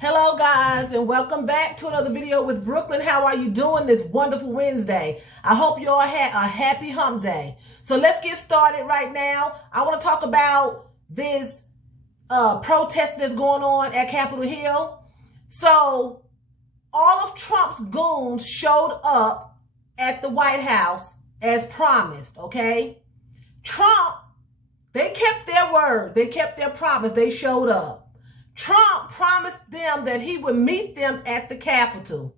Hello guys, and welcome back to another video with Brooklyn. How are you doing this wonderful Wednesday? I hope you all had a happy hump day. So let's get started right now. I want to talk about this protest that's going on at Capitol Hill. So all of Trump's goons showed up at the White House as promised, okay? Trump, they kept their word. They kept their promise. They showed up. Trump promised them that he would meet them at the Capitol.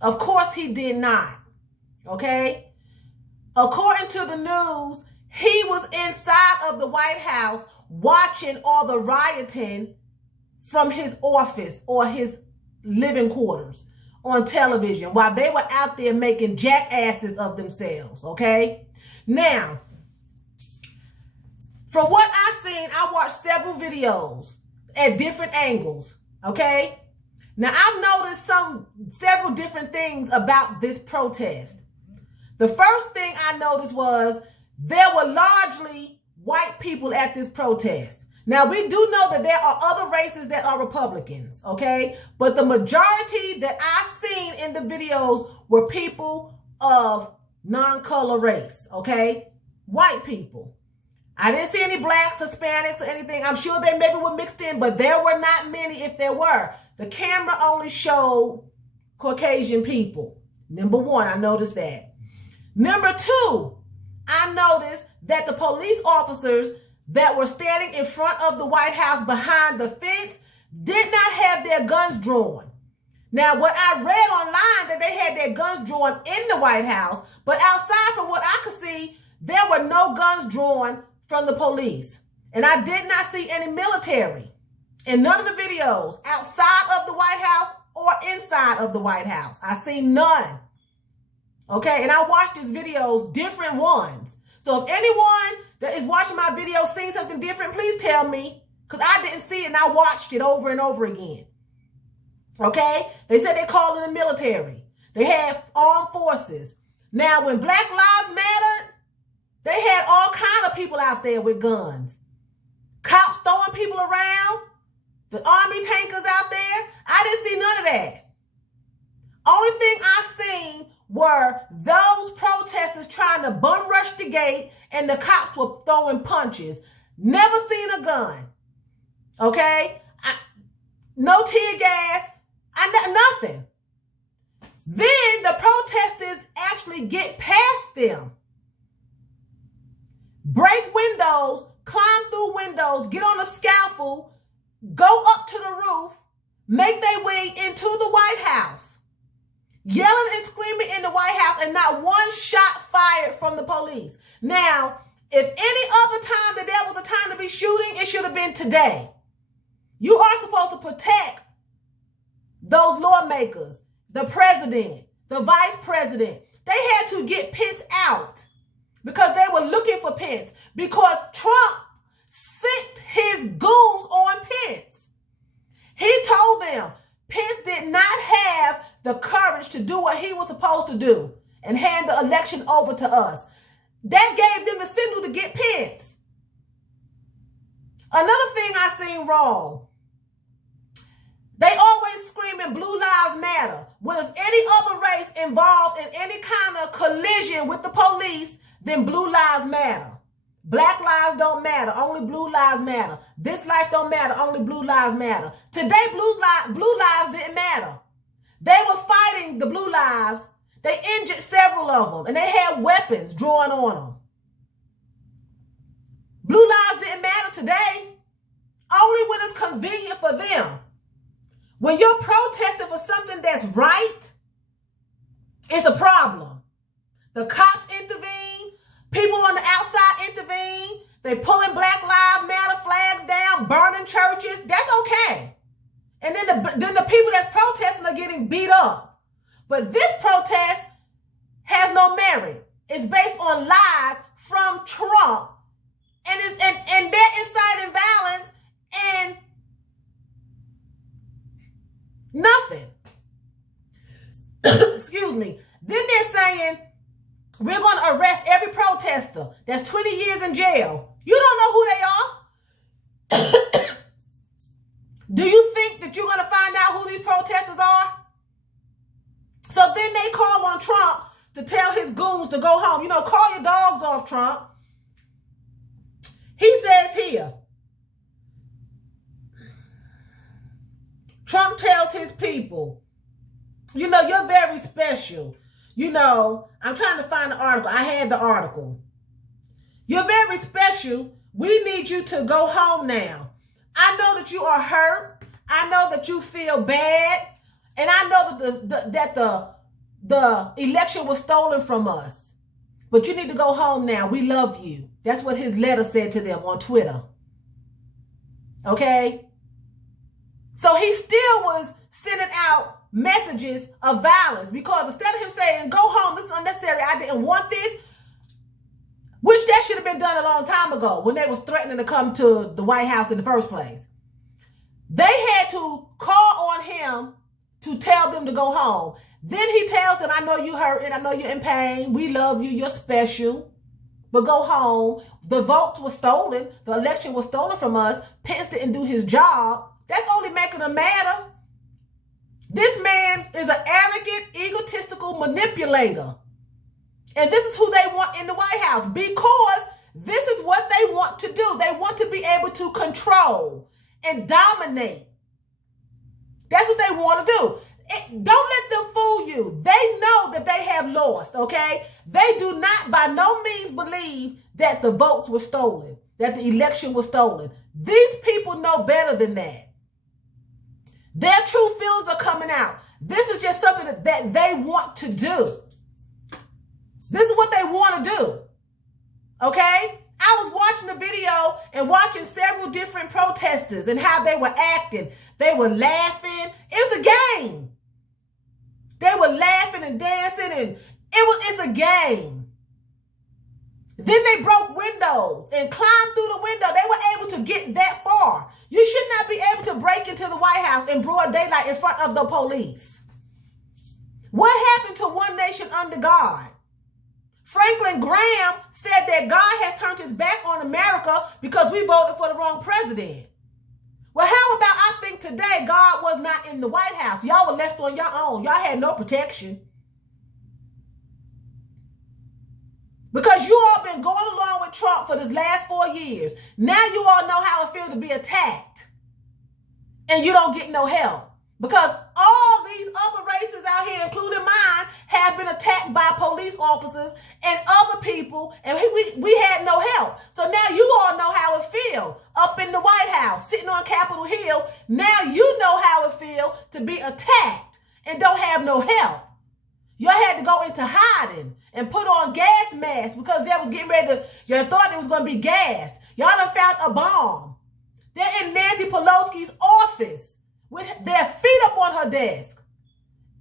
Of course, he did not. Okay? According to the news, he was inside of the White House watching all the rioting from his office or his living quarters on television while they were out there making jackasses of themselves. Okay? Now, from what I've seen, I watched several videos at different angles, okay? Now, I've noticed several different things about this protest. The first thing I noticed was there were largely white people at this protest. Now, we do know that there are other races that are Republicans, okay? But the majority that I've seen in the videos were people of non-color race, okay? White people. I didn't see any blacks, Hispanics, or anything. I'm sure they maybe were mixed in, but there were not many if there were. The camera only showed Caucasian people. Number one, I noticed that. Number two, I noticed that the police officers that were standing in front of the White House behind the fence did not have their guns drawn. Now, what I read online that they had their guns drawn in the White House, but outside from what I could see, there were no guns drawn from the police. And I did not see any military in none of the videos outside of the White House or inside of the White House. I seen none. Okay, and I watched these videos, different ones. So if anyone that is watching my video seen something different, please tell me, because I didn't see it and I watched it over and over again. Okay, they said they called in the military. They had armed forces. Now, when Black Lives Mattered, they had all kinds of people out there with guns. Cops throwing people around. The army tankers out there. I didn't see none of that. Only thing I seen were those protesters trying to bum rush the gate and the cops were throwing punches. Never seen a gun. Okay? No tear gas. Nothing. Then the protesters actually get past them. Break windows, climb through windows, get on a scaffold, go up to the roof, make their way into the White House, yelling and screaming in the White House, and not one shot fired from the police. Now, if any other time that there was a time to be shooting, it should have been today. You are supposed to protect those lawmakers, the president, the vice president. They had to get Pence out. Because they were looking for Pence. Because Trump sent his goons on Pence. He told them Pence did not have the courage to do what he was supposed to do and hand the election over to us. That gave them the signal to get Pence. Another thing I seen wrong. They always screaming Blue Lives Matter. When there's any other race involved in any kind of collision with the police, then blue lives matter. Black lives don't matter. Only blue lives matter. This life don't matter. Only blue lives matter. Today, blue lives didn't matter. They were fighting the blue lives. They injured several of them. And they had weapons drawn on them. Blue lives didn't matter today. Only when it's convenient for them. When you're protesting for something that's right, it's a problem. The cops intervene. People on the outside intervene. They pulling Black Lives Matter flags down, burning churches. That's okay. And then the people that's protesting are getting beat up. But this protest has no merit. It's based on lies from Trump. And they're inciting violence and nothing. Excuse me. Then they're saying, we're going to arrest every protester that's 20 years in jail. You don't know who they are. Do you think that you're going to find out who on Trump to tell his goons to go home. You know, call your dogs off, Trump. He says here, Trump tells his people, you know, you're very special. You know, I'm trying to find the article. I had the article. You're very special. We need you to go home now. I know that you are hurt. I know that you feel bad. And I know that the election was stolen from us. But you need to go home now. We love you. That's what his letter said to them on Twitter. Okay? So he still was sending out messages of violence, because instead of him saying, go home, this is unnecessary, I didn't want this, which that should have been done a long time ago when they was threatening to come to the White House in the first place. They had to call on him to tell them to go home. Then he tells them, I know you hurt and I know you're in pain. We love you. You're special. But go home. The votes were stolen. The election was stolen from us. Pence didn't do his job. That's only making them madder. This man is an arrogant, egotistical manipulator. And this is who they want in the White House, because this is what they want to do. They want to be able to control and dominate. That's what they want to do. Don't let them fool you. They know that they have lost, okay? They do not by no means believe that the votes were stolen, that the election was stolen. These people know better than that. Their true feelings are coming out. This is just something that they want to do. This is what they want to do. Okay? I was watching the video and watching several different protesters and how they were acting. They were laughing. It was a game. They were laughing and dancing, and it's a game. Then they broke windows and climbed through the window. They were able to get that far. You should not be able to break into the White House in broad daylight in front of the police. What happened to one nation under God? Franklin Graham said that God has turned his back on America because we voted for the wrong president. Well, how about I think today God was not in the White House? Y'all were left on your own. Y'all had no protection. Because you all been going along with Trump for this last 4 years. Now you all know how it feels to be attacked. And you don't get no help. Because all these other races out here, including mine, have been attacked by police officers and other people, and we had no help. So now you all know how it feels up in the White House, sitting on Capitol Hill. Now you know how it feels to be attacked and don't have no help. Y'all had to go into hiding and put on gas masks because they was getting ready to, y'all thought it was going to be gassed. Y'all done found a bomb. They're in Nancy Pelosi's office with their feet up on her desk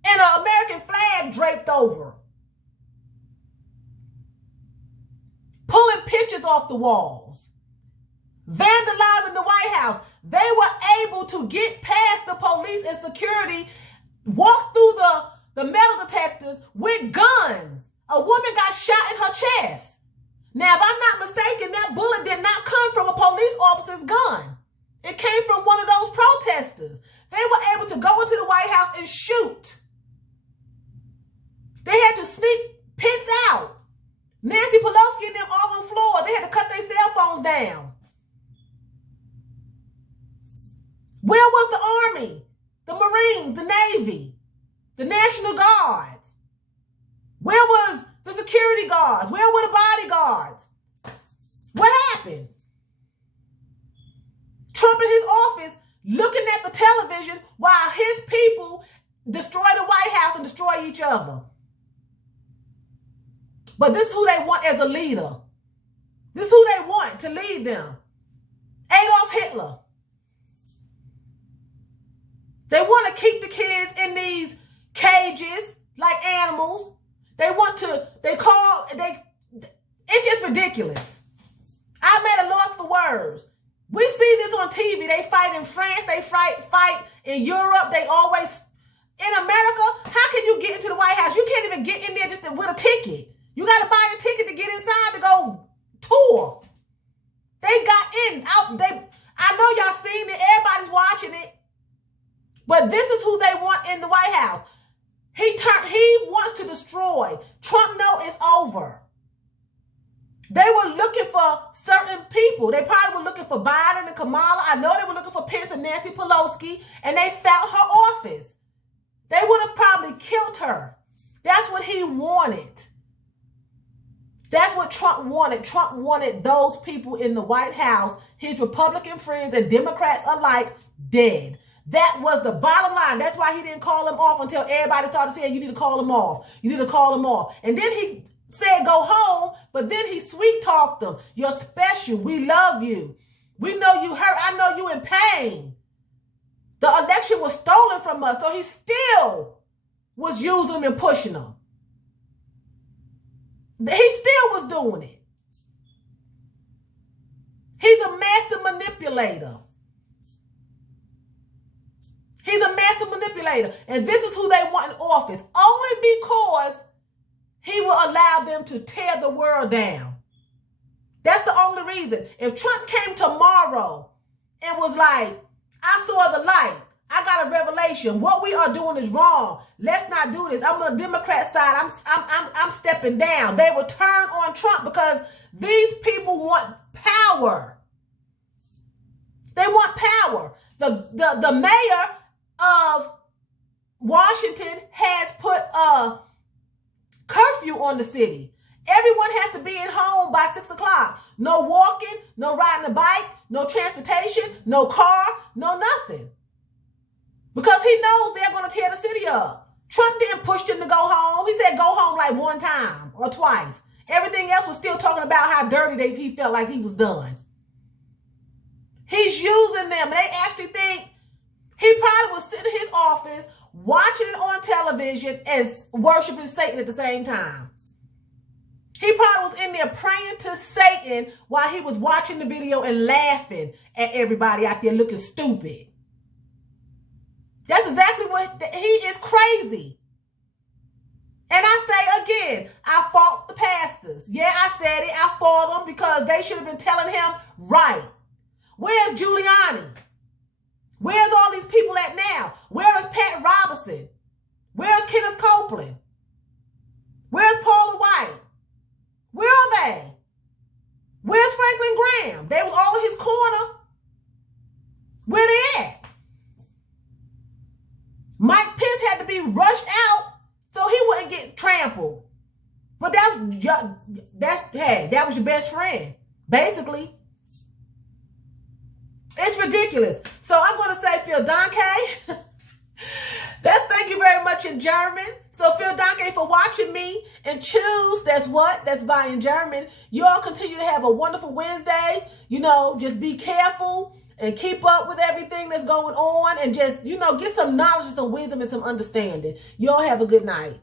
and an American flag draped over. Pulling pictures off the walls. Vandalizing the White House. They were able to get past the police and security, walk through the metal detectors with guns. A woman got shot in her chest. Now, if I'm not mistaken, that bullet did not come from a police officer's gun. It came from one of those protesters. They were able to go into the White House and shoot. They had to sneak Pence out. Nancy Pelosi and them all on the floor. They had to cut their cell phones down. Where was the Army, the Marines, the Navy, the National Guards? Where was the security guards? Where were the bodyguards? What happened? Trump in his office looking at the television while his people destroy the White House and destroy each other. But this is who they want as a leader. This is who they want to lead them. Adolf Hitler. They want to keep the kids in these cages like animals. It's just ridiculous. I'm at a loss for words. We see this on TV. They fight in France. They fight in Europe. They always, in America, how can you get into the White House? You can't even get in there just with a ticket. You got to buy a ticket to get inside to go tour. They got in. I know y'all seen it. Everybody's watching it. But this is who they want in the White House. He wants to destroy. Trump know it's over. They were looking for certain people. They probably were looking for Biden and Kamala. I know they were looking for Pence and Nancy Pelosi, and they found her office. They would have probably killed her. That's what he wanted. That's what Trump wanted. Trump wanted those people in the White House, his Republican friends and Democrats alike, dead. That was the bottom line. That's why he didn't call them off until everybody started saying, you need to call them off. You need to call them off. And then he said, go home, but then he sweet talked them. You're special. We love you. We know you hurt. I know you in pain. The election was stolen from us, so he still was using them and pushing them. He still was doing it. He's a master manipulator. He's a master manipulator. And this is who they want in office. Only because he will allow them to tear the world down. That's the only reason. If Trump came tomorrow and was like, I saw the light. I got a revelation. What we are doing is wrong. Let's not do this. I'm on the Democrat side. I'm stepping down. They will turn on Trump because these people want power. They want power. The mayor of Washington has put a curfew on the city. Everyone has to be at home by 6 o'clock. No walking, no riding a bike, no transportation, no car, no nothing. Because he knows they're going to tear the city up. Trump didn't push them to go home. He said go home like one time or twice. Everything else was still talking about how dirty he felt like he was done. He's using them. They actually think he probably was sitting in his office watching it on television and worshiping Satan at the same time. He probably was in there praying to Satan while he was watching the video and laughing at everybody out there looking stupid. That's exactly what he is crazy. And I say again, I fault the pastors. Yeah, I said it. I fault them because they should have been telling him right. Where's Giuliani? Where's all these people at now? Where is Pat Robertson? Where's Kenneth Copeland? Where's Paula White? Where are they? Where's Franklin Graham? They was all in his corner. Where they at? Mike Pence had to be rushed out so he wouldn't get trampled. But that was your best friend, basically. It's ridiculous. So I'm going to say Phil Danke. That's thank you very much in German. So Phil Danke for watching me and choose. That's what? That's by in German. You all continue to have a wonderful Wednesday. You know, just be careful and keep up with everything that's going on and just, you know, get some knowledge and some wisdom and some understanding. You all have a good night.